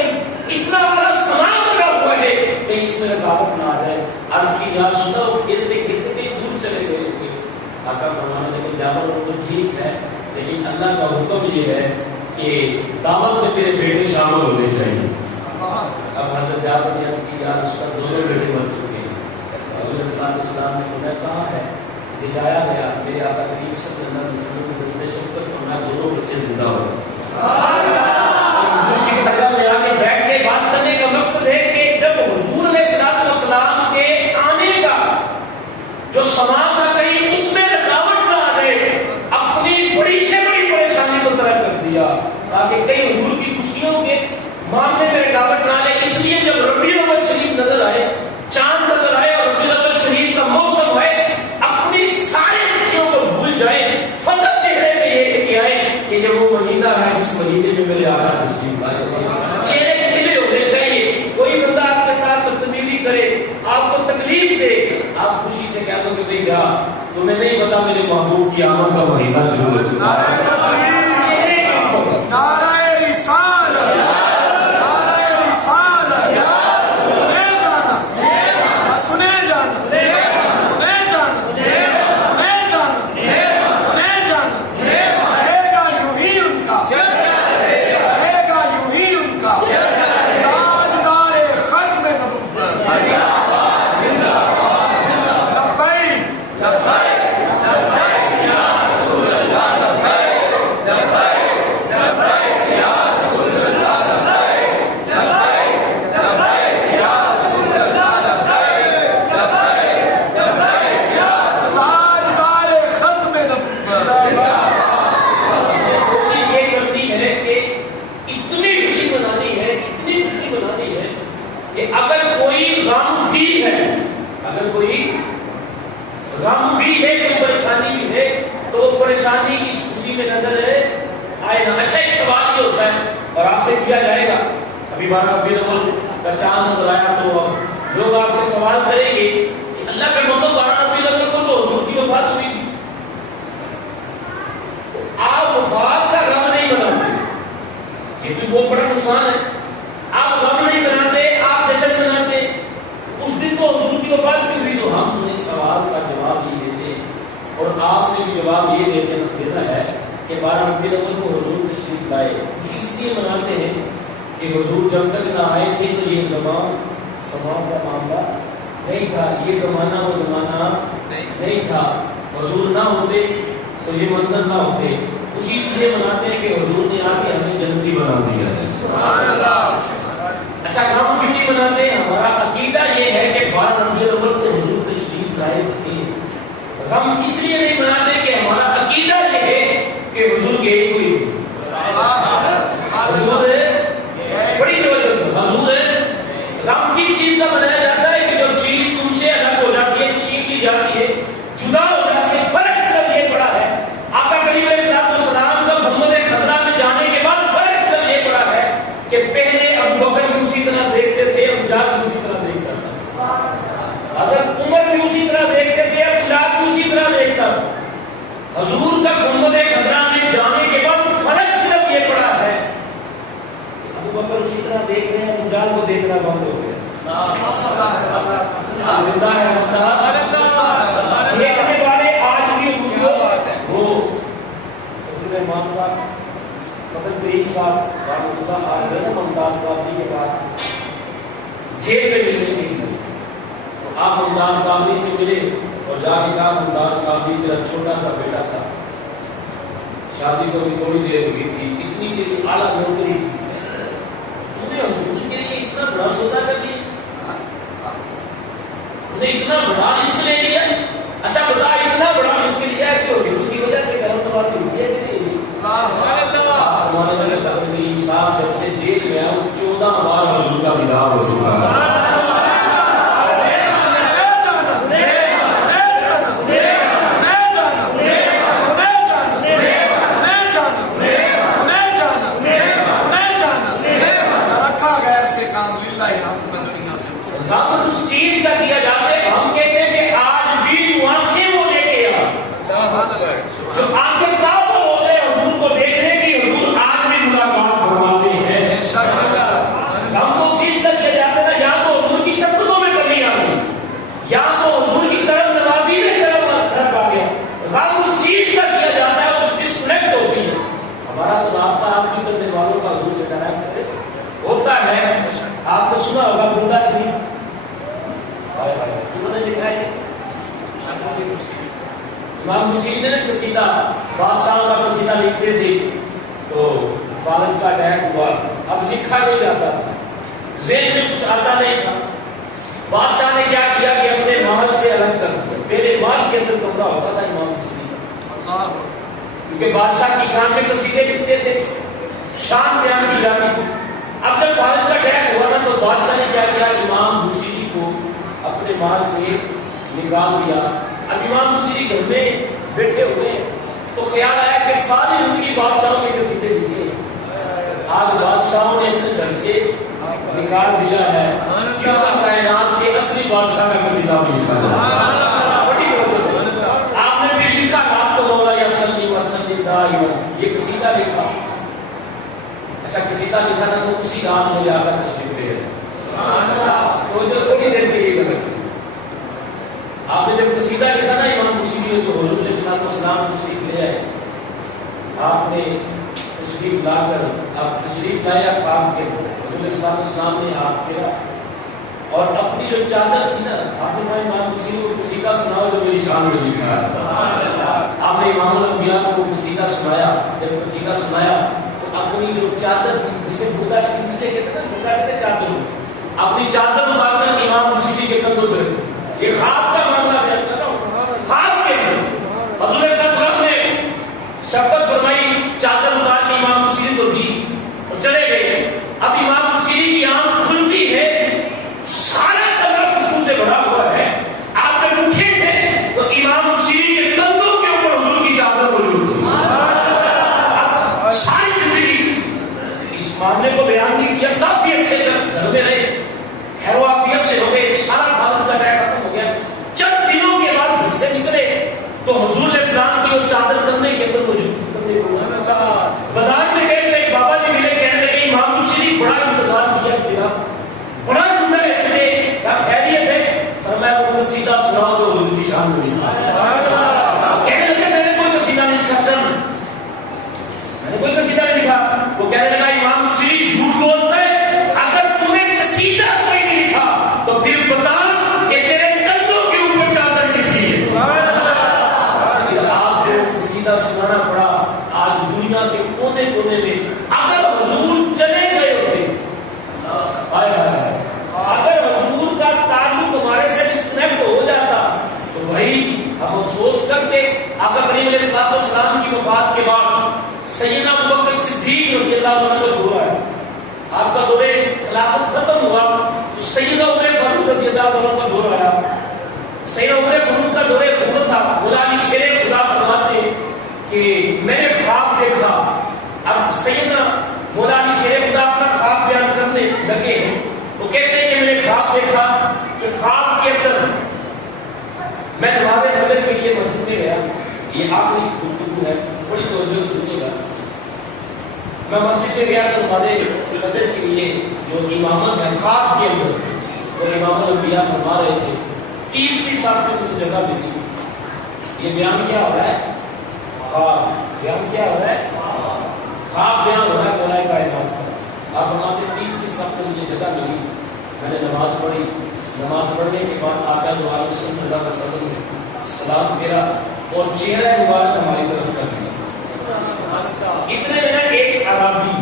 اتنا بڑا سامان لگا ہوا ہے کہ اس میں رکاوٹ نہ آ جائے. عرض کی یا رسول اللہ، وہ کھیلتے کھیلتے کہیں دور چلے گئے ہوں گے. آقا فرمانے لگے جابر وہ تو ٹھیک ہے، لیکن اللہ کا حکم یہ ہے کہ دعوت میں تیرے بیٹے شامل ہونے چاہیے. اب حضرت جابر نے عرض کی یا رسول اللہ دونوں بیٹے مر چکے ہیں. حضور اسلام نے فرمایا کہاں ہے؟ دکھایا گیا. میرے آقا کریم صلی اللہ علیہ وسلم کی دست میں شفقت فرمایا دونوں بچے زندہ ہو گئے. حضور کی تکا میں آ کے بیٹھ کے بات کرنے کا مقصد ہے کہ جب حضور علیہ السلام کے آنے کا جو سامان تھا کہیں اس میں رکاوٹ نہ آ جائے، اپنی بڑی سے بڑی پریشانی کو طرح کر دیا تاکہ کہیں حضور کی خوشیوں کے معاملے میں رکاوٹ نہ آئے. اس لیے جب ربیع الاول شریف نظر آئے، چاند نظر آئے اور ربیع الاول شریف کا موسم ہے، اپنی ساری خوشیوں کو بھول جائیں، فقط چہرے پہ یہ کہ آئے کہ جب وہ مہینہ ہے جس مہینے میں میرے آقا تشریف لائے. چہرے کھلے ہونے چاہیے. کوئی بندہ آپ کے ساتھ بدتمیزی کرے، آپ کو تکلیف دے، آپ خوشی سے کہہ دو کہ بھائی کیا تمہیں نہیں پتا میرے محبوب کی آمد کا مہینہ شروع ہو چکا ہے. نعرہ رسالت، نعرہ رسالت، لے جانا، سنے جانا، لے جانا، لے جانا، لے جانا، رہے گا یوں ہی ان کا، رہے گا یوں ہی ان کا تاجدار ختم نبوت. لبیک لبیک لبیک یا رسول اللہ، لبیک لبیک لبیک یا رسول اللہ، لبیک لبیک لبیک یا رسول اللہ، لبیک لبیک لبیک یا تاجدار ختم نبوت. خوشی یہ کرنی ہے کہ اتنی خوشی منانی ہے، اتنی خوشی منانی ہے کہ اگر کوئی غم بھی ہے، اگر کوئی غم بھی ہے، کوئی پریشانی بھی ہے، تو وہ پریشانی اس خوشی میں نظر ہے آئے نا. اچھا ایک سوال یہ ہوتا ہے اور آپ سے کیا جائے گا، ابھی بارہ ربیع الاول کا چاند نظر آیا تو لوگ آپ سے سوال کریں گے کہ اللہ کا مطلب 12 ربیع الاول کو تو حضور کی وفات ہوئی تھی، آپ وفات کا غم نہیں مناتے، یہ تو بہت بڑا نقصان ہے. آپ غم نہیں مناتے، آپ جشن مناتے، اس دن تو حضور کی وفات بھی ہوئی. تو ہم نے سوال کا جواب یہ دیتے اور آپ نے بھی جواب یہ دینا ہے کہ 12 ربیع الاول کو حضور تشریف لائے. خوشی اس لیے مناتے ہیں کہ حضور جب تک نہ آئے تھے تو یہ زمان کا معاملہ نہیں تھا، یہ زمانہ وہ زمانہ نہیں تھا. حضور نہ ہوتے تو یہ منظر نہ ہوتے. خوشی اس لیے مناتے ہیں کہ حضور نے آ کے ہمیں جنتی بنا دیا ہے. اچھا غم کیوں نہیں مناتے؟ ہمارا عقیدہ غم اس لیے نہیں مناتے کہ ہمارا عقیدہ یہ ہے کہ حضور کے کوئی حضور ہے، بڑی حضور ہے۔ غم کس چیز کا منایا جاتا ہے کہ جو چیز تم سے الگ ہو جاتی ہے، چھین لی جاتی ہے، جدا ہو جاتی ہے۔ فرق صرف یہ پڑا ہے آقا کریم علیہ الصلوۃ والسلام کا محمد خزرہ میں جانے کے بعد فرق صرف یہ پڑا ہے کہ پہلے ابو بکر بھی اسی طرح دیکھتے تھے، ابو جہل بھی اسی طرح دیکھتا تھا، حضرت عمر بھی اسی طرح دیکھتے تھے، ابو لہب بھی اسی طرح دیکھتا تھا۔ حضور کا محمد خزرہ میں جانے کے بعد فرق صرف یہ پڑا ہے ابو بکر اسی طرح دیکھ رہے ہیں، ابو جہل کو دیکھنا بند ہو گیا۔ زندہ ہے اللہ، دیکھنے والے آج بھی وہ فضل امام صاحب، فضل کریم صاحب رحمۃ اللہ علیہ نا ممتاز قادری کے بعد جیل میں ملنے کے لیے تو آپ ممتاز قادری سے ملے اور جا کے کہا ممتاز قادری میرا چھوٹا سا بیٹا تھا، شادی کو بھی تھوڑی دیر ہوئی تھی، اتنی کے لیے اعلیٰ نوکری تھی، تم نے حضور کے لیے اتنا بڑا سودا کر دیا، نے اتنا بڑا رسک لے لیا۔ اچھا بتا اتنا بڑا رسک لیا کہ حضور کی وجہ سے کرم نوازی ہوئی ہے کہ نہیں؟ ہمارے نبی فضل کریم صاحب جب سے جیل میں آئے 14 بار حضور کا دیدار حاصل کیا۔ ہم اس چیز کا کیا جاتا ہے، ہم کہتے ہیں کہ آج بھی تو آنکھیں وہ لے کے آ جو آنکھیں کعبہ ہوتے ہیں حضور کو دیکھنے کی، حضور آج بھی ملاقات فرماتے ہیں۔ ہم کو اس چیز کا کیا جاتا ہے یا تو حضور کی شفقتوں میں کمی آ گئی، یا تو حضور کی طرف نوازی میں فرق آ گیا، ہم اس چیز کا کیا جاتا ہے وہ ڈسکنیکٹ ہوتی ہے۔ ہمارا تو رابطہ آپ کی کرنے والوں کا حضور سے کنیکٹ ہوتا ہے۔ آپ نے سنا ہوگا بردہ شریف انہوں نے لکھا ہے امام مسلم نے قصیدہ بادشاہوں کا قصیدہ لکھتے تھے تو فالج کا اٹیک ہوا، اب لکھا نہیں جاتا تھا، ذہن میں کچھ آتا نہیں تھا، بادشاہ نے کیا کیا کہ اپنے محل سے الگ کر دیا، پہلے محل کے اندر کمرہ ہوتا تھا امام مسلم کا، کیونکہ بادشاہ کی شان میں قصیدے لکھتے تھے، شان بیان کی جاتی تھی۔ اب جب فالج کا اٹیک ہوا نا تو بادشاہ نے کیا کیا، امام مسیری کو اپنے محل سے نکال دیا۔ اب امام مسیری گھر میں بیٹھے ہوئے ہیں تو خیال آیا کہ ساری زندگی بادشاہوں کے قصیدے لکھے، آج بادشاہوں نے اپنے گھر سے نکال دیا ہے، کیوں نہ کائنات کے اصلی بادشاہ کا قصیدہ بھی لکھا جائے۔ بڑی بات آپ نے پھر لکھا آپ کو مولا یا سلیم وسلم دائما، یہ قصیدہ لکھا۔ اچھا قصیدہ لکھا نا تو اسی رات میں آ کر تشریف لے گئے، تو جو تھوڑی دیر کے لیے غلط آپ نے جب قصیدہ لکھا نا امام مسلم نے تو حضور علیہ الصلوۃ والسلام تشریف لے آئے، آپ نے تشریف لا کر آپ تشریف لایا خواب کے، حضور علیہ الصلوۃ والسلام نے ہاتھ پھیرا اور اپنی جو چادر تھی نا آپ نے کہا امام مسلم کو قصیدہ سناؤ جو میری شان میں لکھا ہے۔ آپ نے امام الانبیاء کو قصیدہ سنایا، جب قصیدہ سنایا تو اپنی جو چادر تھی جسے بودا شریف سے کہتے ہیں بودا کہتے چادر، اپنی چادر اتار کر امام مسیری کے کندھوں پہ رکھی۔ یہ خواب کا معاملہ بیان کر رہا ہوں، خواب کے اندر حضور صلی اللہ علیہ وسلم نے شفقت فرمائی، چادر اتار کے امام مسیری کو دی اور چلے گئے۔ اب امام مسیری کی آنکھ کھلتی ہے، سارا کمرہ خوشبو سے بھرا ہوا ہے، آپ جب اٹھے تھے تو امام مسیری کے کندھوں کے اوپر حضور کی چادر موجود تھی۔ ساری زندگی اس معاملے کو بیان نہیں کیا، کافی اچھے گھر میں رہے، خیر و عافیت سے ہو گئے، سارا حالت کا ٹائم ختم ہو گیا۔ چند دنوں کے بعد گھر سے نکلے تو حضور علیہ السلام کی وہ چادر کندھے کے اندر موجود تھی۔ بازار میں گئے تو ایک بابا جی ملے، کہنے لگے امام مسیری بڑا انتظار کیا تیرا، بڑا ڈھونڈا ہے تجھے، کیا خیریت ہے؟ فرمایا وہ قصیدہ سناؤ تو حضور کی شان میں لکھا۔ کہنے لگے میں نے کوئی قصیدہ نہیں لکھا، چل میں نے کوئی قصیدہ نہیں لکھا۔ وہ کہنے لگا امام مسیری جھوٹ بولتا ہے، اگر تم نے قصیدہ کوئی نہیں لکھا تو پھر بتا کہ تیرے کندھوں کے اوپر چادر کس کی ہے۔ پھر آپ کو قصیدہ سنانا پڑا۔ آج دنیا کے کونے کونے میں اگر حضور چلے گئے ہوتے، اگر حضور کا تعلق ہمارے سے ڈسکنیکٹ ہو جاتا تو بھائی تعالیٰ کا دور آیا، سیدنا عمر فاروق کا دور حکومت تھا، مولا علی شیر خدا فرماتے ہیں کہ میں نے خواب دیکھا. اب سیدنا مولا علی شیر خدا اپنا خواب بیان کرنے لگے ہیں تو کہتے ہیں کہ میں نے خواب دیکھا کہ خواب کے اندر میں نماز فجر کے لیے مسجد میں گیا. یہ آخری گفتگو ہے، بڑی توجہ سے سنیے گا. میں مسجد میں گیا تو نماز فجر کے لیے جو امامت ہے خواب کے اندر وہ امام الانبیاء فرما رہے تھے. 30ویں صف میں مجھے جگہ ملی. یہ بیان کیا ہو رہا ہے؟ خواب. بیان کیا ہو رہا ہے؟ خواب بیان ہو رہا ہے مولا کائنات کا. آپ فرماتے 30ویں صف میں مجھے جگہ ملی، میں نے نماز پڑھی. نماز پڑھنے کے بعد آقا دو عالم صلی اللہ علیہ وسلم نے سلام پھیرا اور چہرہ مبارک ہماری طرف کر دیا. اتنے میں نے ایک عربی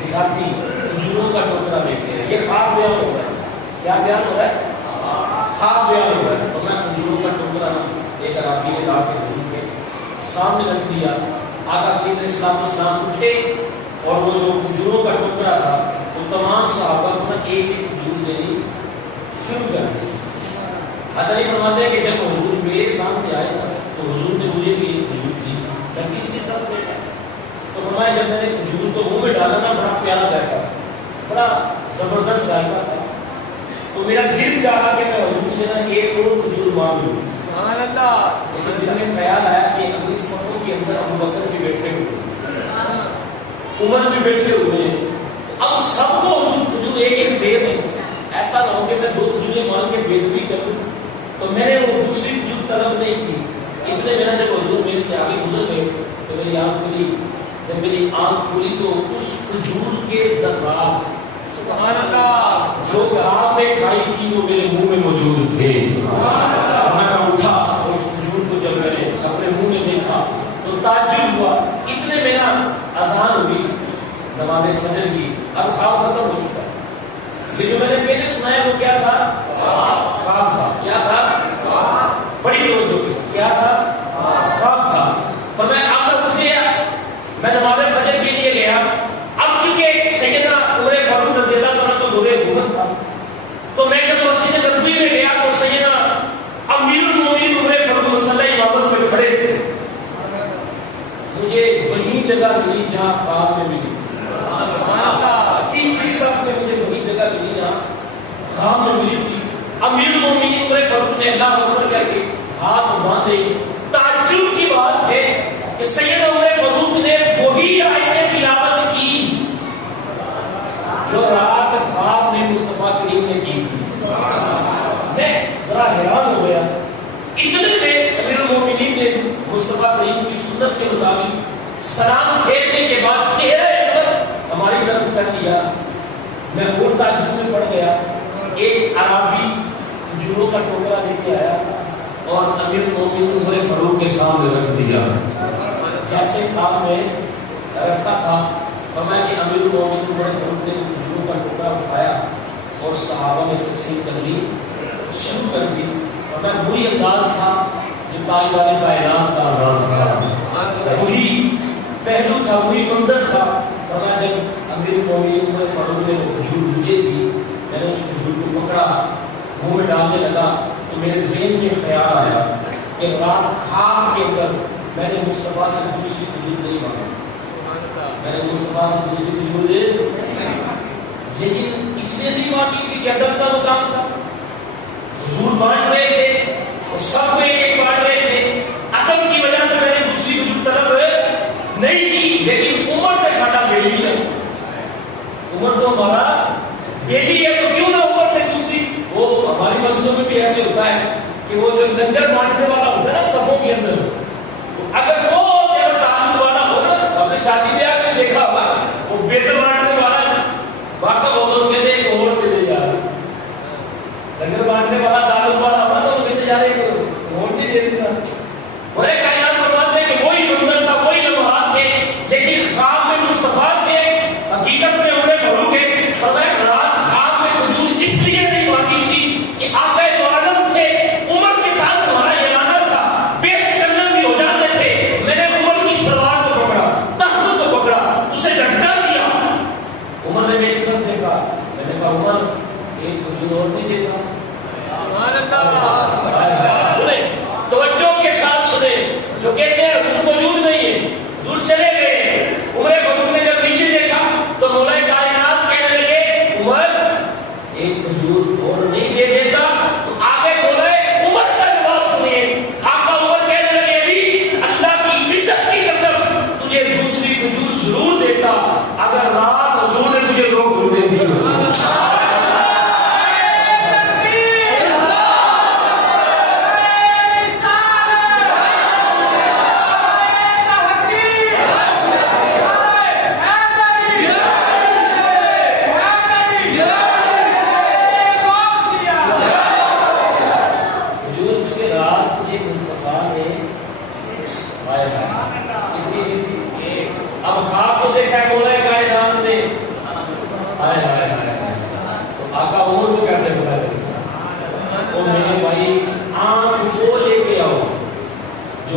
دیہاتی کھجوروں کا ٹوکرا دیکھ لیا. یہ خواب بیان ہو رہا ہے. کیا بیان ہو رہا ہے؟ خواب بیان ہو رہا ہے. تو میں کھجوروں کا ٹوکرا ایک عربی نے لا کے کھجور کے سامنے رکھ دیا. آقا کریم اسلام اسلام اٹھے اور وہ جو کھجوروں کا ٹوکرا تھا وہ تمام صحابہ کو ایک ایک کھجور دینی شروع کر دی. حضرت فرماتے ہیں کہ جب حضور میرے سامنے آئے تو حضور نے مجھے بھی ایک کھجور دی. جب کس کے ساتھ بیٹھا تو فرمایا جب میں نے کھجور کو منہ میں ڈالا نا بڑا پیارا ذائقہ، بڑا زبردست ذائقہ تھا. تو میرا دل چاہا کہ میں حضور سے نا ایک اور کھجور مانگ لوں. سبحان اللہ. لیکن دل میں خیال آیا کہ اگلی صفوں کے اندر ابو بکر بھی بیٹھے ہوئے، عمر بھی بیٹھے ہوئے ہیں. اب سب کو حضور کھجور ایک ایک دے دیں. ایسا نہ ہو کہ میں 2 کھجوریں مانگ کے بےدبی کروں. تو میں نے وہ دوسری کھجور طلب نہیں کی. اتنے میں جب حضور میرے سے آگے گزر گئے تو میری آنکھ کھلی. جب میری آنکھ کھلی تو اس کھجور کے ذرات سبحان اللہ جو خواب میں کھائی تھی وہ میرے منہ میں موجود تھے. میں اٹھا اور اس کھجور کو جب میں نے اپنے منہ میں دیکھا تو تعجب ہوا. اتنے میں نا اذان ہوئی نماز فجر کی. اب خواب ختم ہو چکا ہے. یہ جو میں نے پہلے سنایا وہ کیا تھا؟ خواب تھا. کیا تھا؟ بڑی توجہ کی. کیا تھا؟ خواب تھا. فرمایا آپ اٹھ گیا، میں نماز فجر کے لیے گیا. اب چونکہ سیدنا عمر فاروق رضی اللہ عنہ کو دور حکومت تھا تو میں جب مسجد نبوی میں گیا تو سیدنا امیر المومنین عمر فاروق مصلی امامت میں کھڑے تھے. مجھے وہی جگہ ملی جہاں خواب میں ملی. 30ویں صف میں مجھے وہی جگہ ملی جہاں خواب میں ملی تھی. امیر المومنین عمر فاروق نے اللہ اکبر کہہ کے ہاتھ باندھے. تعجب کی بات ہے کہ سید عمر فاروق نے وہی آیت تلاوت کی جو رات خواب میں مصطفیٰ کریم نے کی تھی. میں ذرا حیران ہو گیا. اتنے میں امیر المومنین نے مصطفیٰ کریم کی سنت کے مطابق سلام پھیرنے کے بعد چہرے پر ہماری طرف کر دیا. میں اور تعجب میں پڑ گیا. ایک عربی کھجوروں کا ٹوکرا لے کے آیا اور امیر المومنین عمر فاروق کے سامنے رکھ دیا جیسے خواب میں رکھا تھا. فرمایا کہ امیر المومنین عمر فاروق نے کھجوروں کا ٹوکرا اٹھایا اور صحابہ میں تقسیم کرنی شروع کر دی. فرمایا وہی انداز تھا جو تاجدار کائنات کا انداز تھا، وہی پہلو تھا، وہی منظر تھا. فرمایا جب امیر المومنین عمر فاروق نے وہ کھجور مجھے دی، میں نے اس کھجور کو پکڑا منہ میں ڈالنے لگا تو میرے ذہن میں خیال آیا کہ رات خواب کے اندر میں نے مصطفیٰ سے دوسری کھجور نہیں مانگی. میں نے مصطفیٰ سے دوسری کھجور دے لیکن اس لیے نہیں مانگی کہ کیا ادب کا مقام تھا. حضور بانٹ رہے تھے اور سب کو ایک ایک بانٹ رہے تھے. ادب کی وجہ سے میں نے دوسری کھجور طلب نہیں کی. لیکن عمر نے ساڈا بیٹی ہے، عمر تو ہمارا بیٹی ہے تو کیوں نہ عمر سے دوسری. وہ ہماری مسجدوں میں بھی ایسے ہوتا ہے کہ وہ جو لنگر بانٹنے والا ہوتا ہے نا سبوں کے اندر، اگر وہ زیادہ تعلق والا ہو نا، ہم نے شادی بیاہ میں دیکھا ہوگا وہ بیٹر بانٹنے والا واقع وہ لوگ کہتے ہیں کہ اور دے جا رہے. لنگر بانٹنے والا تعلق والا ہوگا تو وہ کہتے جا رہے کہ اور نہیں دے دیتا. بڑے کائنات فرماتے ہیں کہ وہی منظر تھا، وہی لمحات تھے، لیکن خواب میں مصطفیٰ تھے، حقیقت میں عمر فاروق ہے. فرمایا رات خواب میں کھجور اس لیے نہیں مانگی تھی کہ آپ دو عالم تھے، عمر کے ساتھ تمہارا اعلانہ تھا، بے تکلم بھی ہو جاتے تھے. میں نے عمر کی سلوار کو پکڑا، تخت کو پکڑا، اسے لٹکا دیا. عمر نے میری طرف دیکھا. میں نے کہا عمر ایک کھجور اور نہیں دیتا.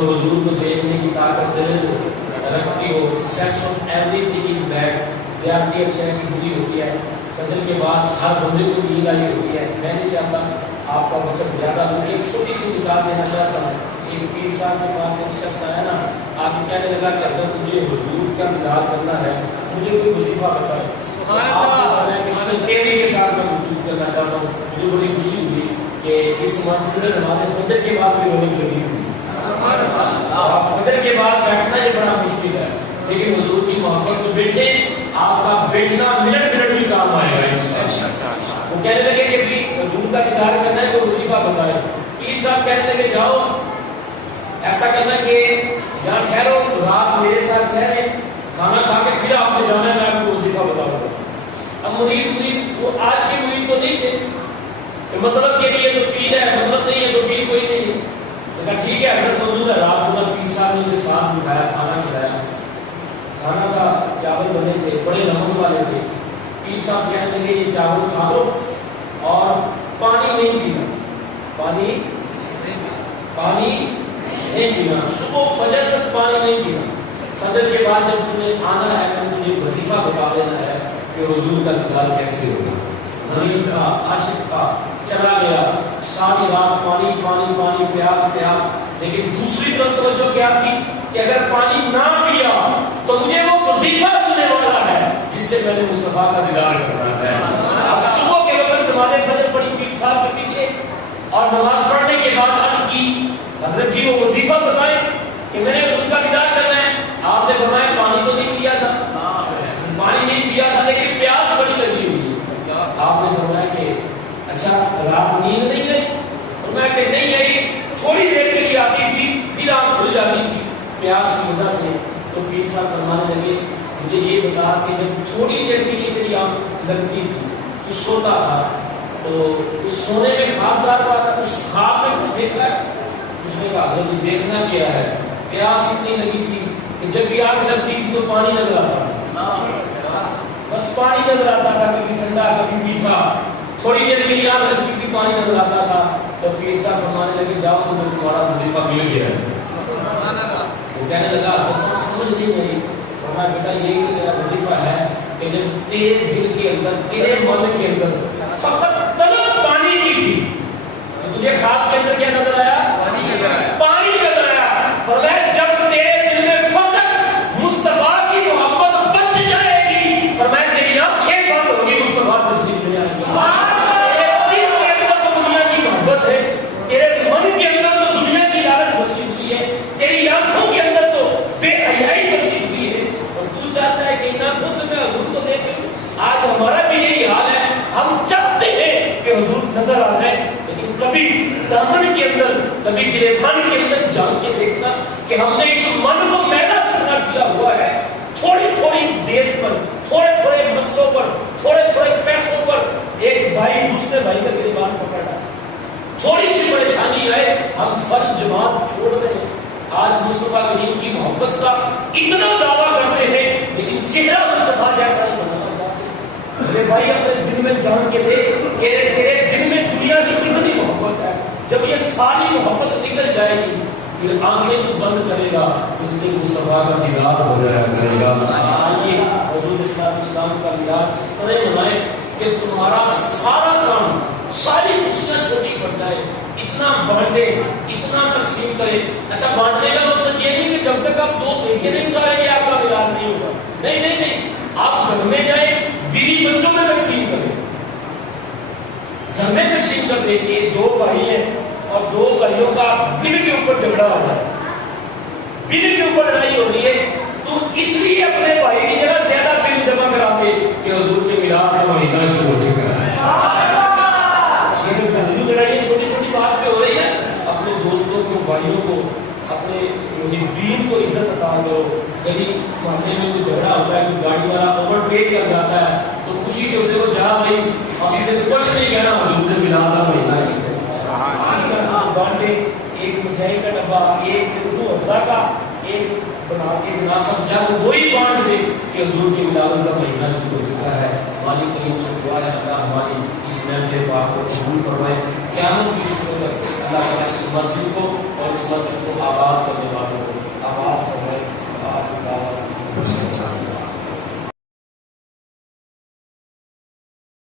جو حضور کو دیکھنے کی طاقت رکھتی ہو. Excess of everything is bad. زیادتی اچھا کی بری ہوتی ہے. فجر کے بعد ہر بندے کو نیند آئی ہوتی ہے. میں نہیں چاہتا آپ کا وقت زیادہ ہو. ایک چھوٹی سی مثال دینا چاہتا ہوں. ایک پیر صاحب کے پاس ایک شخص آیا نا, آپ کہنے لگا کہ حضرت مجھے حضور کا دیدار کرنا ہے, مجھے کوئی وظیفہ بتائے. تیری کے ساتھ میں گفتگو کرنا چاہتا ہوں. مجھے بڑی خوشی ہوئی کہ اس مسجد میں نماز فجر کے بعد بھی رونے لگی ہوئی. فجر کے بعد بیٹھنا یہ بڑا مشکل ہے, لیکن حضور کی محبت میں بیٹھے آپ کا بیٹھنا منٹ منٹ بھی کام آئے گا. وہ کہنے لگے کہ بھی حضور کا دیدار کرنا ہے, کوئی وظیفہ بتائے. پیر صاحب کہنے لگے جاؤ ایسا کرنا کہ یہاں ٹھہرو, رات میرے ساتھ ٹھہرے, کھانا کھا کے پھر آپ نے جانا ہے, میں آپ کو وظیفہ بتاؤں گا. اب مرید وہ آج کے مرید تو نہیں تھے, مطلب کہ یہ تو پیر ہے, مطلب نہیں ہے تو پیر کوئی نہیں ہے. کہا ٹھیک ہے حضرت منظور ہے. رات کو پیر صاحب نے اسے ساتھ بٹھایا, کھانا کھلایا. کھانا کا چاول بنے تھے, بڑے نمک والے تھے. پیر صاحب کہنے لگے یہ چاول کھا لو اور پانی نہیں پینا, پانی نہیں پینا, صبح فجر تک پانی نہیں پینا. فجر کے بعد جب تمہیں آنا ہے تو تمہیں وظیفہ بتا دینا ہے کہ حضور کا دیدار کیسے ہوگا. مرید کا, عاشق کا چلا گیا, ساری رات پانی پانی پانی, پیاس پیاس. لیکن دوسری طرف توجہ کیا تھی کہ اگر پانی نہ پیا تو مجھے وہ وظیفہ ملنے والا ہے جس سے میں نے مصطفیٰ کا دیدار کرنا ہے. اب صبح کے وقت نماز فجر پڑھی پیر صاحب کے پیچھے, اور نماز پڑھنے کے بعد عرض کی حضرت جی وہ وظیفہ بتائیں کہ میں نے حضور کا دیدار کرنا ہے. آپ نے فرمایا پانی تو نہیں پیا تھا, پانی نہیں پیا تھا لیکن پیاس بڑی لگی ہوئی. آپ نے فرمایا کہ اچھا رات نیند نہیں آئی؟ فرمایا کہ نہیں آئی, تھوڑی دیر کے لیے آتی تھی پھر آنکھ کھل جاتی تھی پیاس کی وجہ سے. تو پیر صاحب فرمانے لگے مجھے یہ بتا کہ جب تھوڑی دیر کے لیے میری آنکھ لگتی تھی تو سوتا تھا, تو اس سونے میں خوابدار بات, اس خواب میں کچھ دیکھا ہے؟ اس نے کہا حضرت دیکھنا کیا ہے, پیاس اتنی لگی تھی کہ جب بھی آنکھ لگتی تھی تو پانی نظر آتا تھا, بس پانی نظر آتا تھا, کبھی ٹھنڈا کبھی میٹھا. تھوڑی دیر کے لیے آنکھ لگتی تھی پانی نظر آتا تھا. تو پیر صاحب فرمانے لگے جاؤ تو تمہارا وظیفہ مل گیا ہے. وہ کہنے لگا حضرت سمجھ نہیں گئی. فرمایا بیٹا یہ کہ تیرا وظیفہ ہے کہ جب تیرے دل کے اندر, تیرے من کے اندر فقط طلب پانی کی تھی, تجھے خواب کے اندر کیا نظر آیا؟ پانی نظر آیا. فرمایا جب تیرے دل میں فقط مصطفیٰ کی محبت بچ جائے گی, فرمایا تیری آنکھیں بند ہوگی, مصطفیٰ تشریف لے آئیں گے. تیرے دل کے اندر تو دنیا کی محبت ہے, تیرے من کے اندر تو دنیا کی لالچ بسی ہوئی ہے, تیری آنکھوں کے اندر تو بے حیائی بسی ہوئی ہے, اور تو چاہتا ہے کہ ان آنکھوں سے میں حضور کو دیکھوں. آج ہمارا بھی یہی حال ہے, ہم چاہتے ہیں کہ حضور نظر آ جائے, لیکن کبھی دامن کے اندر, کبھی گریبان کے اندر جان کے دیکھنا کہ ہم نے اس من کو پیدا کتنا کیا ہوا ہے. تھوڑی تھوڑی دیر پر, تھوڑے تھوڑے مسئلوں پر, تھوڑے تھوڑے پیسوں پر ایک بھائی دوسرے بھائی کا گریبان پکڑا, تھوڑی سی پریشانی آئے ہم فرض جماعت چھوڑ رہے ہیں. آج مصطفیٰ کریم کی محبت کا اتنا دعویٰ کرتے ہیں لیکن چہرہ مصطفیٰ جیسا نہیں بنانا چاہتے. میرے بھائی اپنے دل میں جان کے دے کہ تیرے دل میں دنیا کی کتنی محبت ہے. جب یہ ساری محبت نکل جائے گی پھر آنکھیں تو بند کرے گا, اتنے مصطفیٰ کا دیدار ہو جایا کرے گا. آئیے حضور اسلام کا میلاد اس طرح منائیں کہ تمہارا سارا کام, ساری خوشیاں چھوٹی پڑ جائے. اتنا بانٹے, اتنا تقسیم کرے. اچھا بانٹنے کا مقصد یہ نہیں کہ جب تک آپ 2 دیکھے نہیں اتاریں گے آپ کا میلاد نہیں ہوگا. نہیں نہیں نہیں, آپ گھر میں جائیں, بیوی بچوں میں تقسیم کریں, گھر میں تقسیم کر دیں. یہ 2 بھائی ہیں اور 2 بھائیوں کا بل کے اوپر جھگڑا ہو رہا ہے, بل کے اوپر لڑائی ہو رہی ہے, تو اس لیے اپنے بھائی کی جگہ زیادہ بل جمع کرا دے کہ حضور کے میلاد کا مہینہ شروع ہو چکا ہے. یہ جو گھریلو لڑائیاں چھوٹی چھوٹی بات پہ ہو رہی ہے, اپنے دوستوں کو, بھائیوں کو, اپنے دین کو عزت عطا کرو. کہیں محلے میں کوئی جھگڑا ہوتا ہے, کوئی گاڑی والا اوور ٹیک کر جاتا ہے تو خوشی سے اسے کو جا بھائی اور سیدھے کچھ نہیں کہنا حضور کے میلاد کا مہینہ ہے. بانٹے, ایک مٹھائی کا ڈبہ, ایک اردو افزا کا, ایک بنا کے بنا سمجھا وہ وہی بانٹ دے کہ حضور کے میلاد کا مہینہ شروع ہو چکا ہے. مالک کریم سے دعا ہے اللہ ہماری اس محفل پاک کو قبول فرمائے. قیامت کی صورت اللہ تعالیٰ اس مسجد کو اور اس مسجد کو آباد کرنے والوں کو